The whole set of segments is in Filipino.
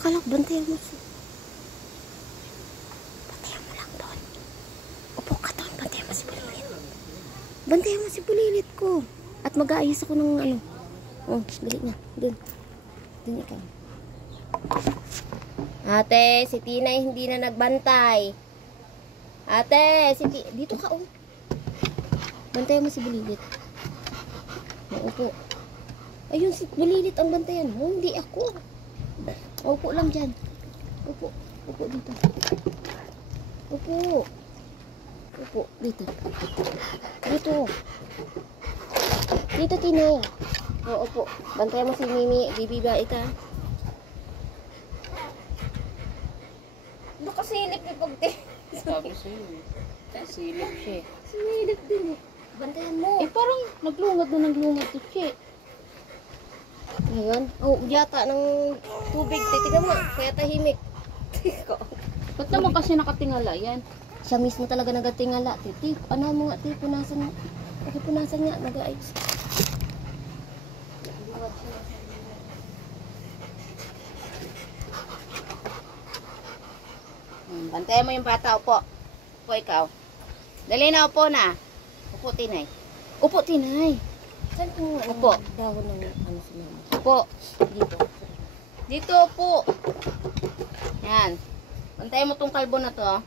Akala ko bantayan mo. Bantayan mo lang doon. Upo ka doon. Bantayan mo si Bulilit. Bantayan mo si Bulilit ko. At mag-aayos ako ng ano. Oh, galit na. Doon. Doon ikaw. Ate, si Tinay hindi na nagbantay. Ate, dito ka oh. Bantayan mo si Bulilit. Upo. Ayun, si Bulilit ang bantayan mo. Hindi ako. Upo lang dyan. Upo. Upo dito. Upo. Upo. Dito. Dito. Dito, Tinay. O, upo. Bantayan mo si Mimi. Bibiba ita. Nakasilip ni Pagte. Sabi sa'yo eh. Silip siya eh. Silip din eh. Bantayan mo. Eh parang naglungad to siya. Ngayon? Oh, yata ng tubig. Tignan mo. Kaya tahimik. Ba't naman kasi nakatingala yan? Siya mismo talaga nagatingala. Tip, ano mo nga, tip, punasan nga. Okay, punasan nga. Nag-ayos. Bantayan mo yung bata, upo. Upo ikaw. Dali na, upo na. Upo, Tinay. Upo, Tinay. Saan kung upo. Dahon ng ano si mama? Upo. Dito. Dito, upo. Yan. Bantayan mo tong kalbo na to.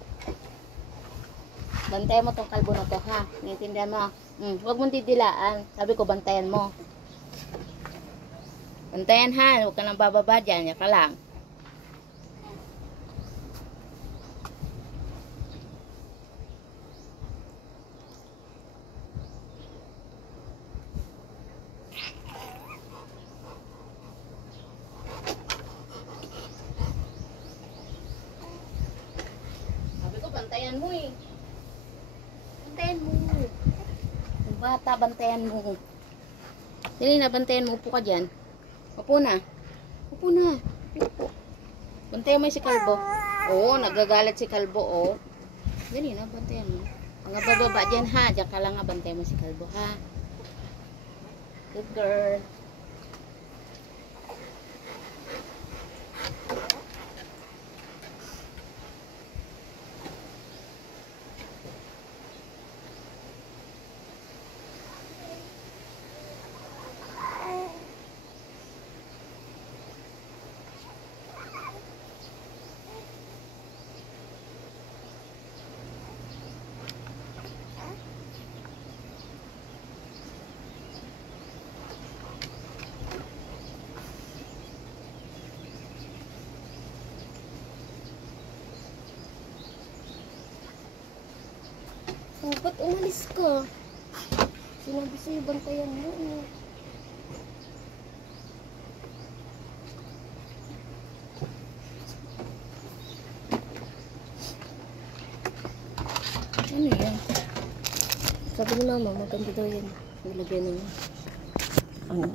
Bantayan mo tong kalbo na to, ha? Naintindihan mo? Huwag mong didilaan. Sabi ko, bantayan mo. Bantayan, ha? Huwag ka nang bababa dyan. Yan ka lang. Bantayan mo eh. Bantayan mo. Yung bata, bantayan mo. Dali na, bantayan mo. Upo ka dyan. Upo na. Upo na. Upo. Bantayan mo si Kalbo. Oo, nagagalit si Kalbo, oh. Dali na, bantayan mo. Mga bababa dyan, ha. Diyan ka lang nga, bantayan mo si Kalbo, ha. Good girl. Oh, ba't umalis ka? Sinabi sa'yo, bantayan mo. Ano yan? Sabi ni mama, maganda daw yan. Nilagyan ng ano.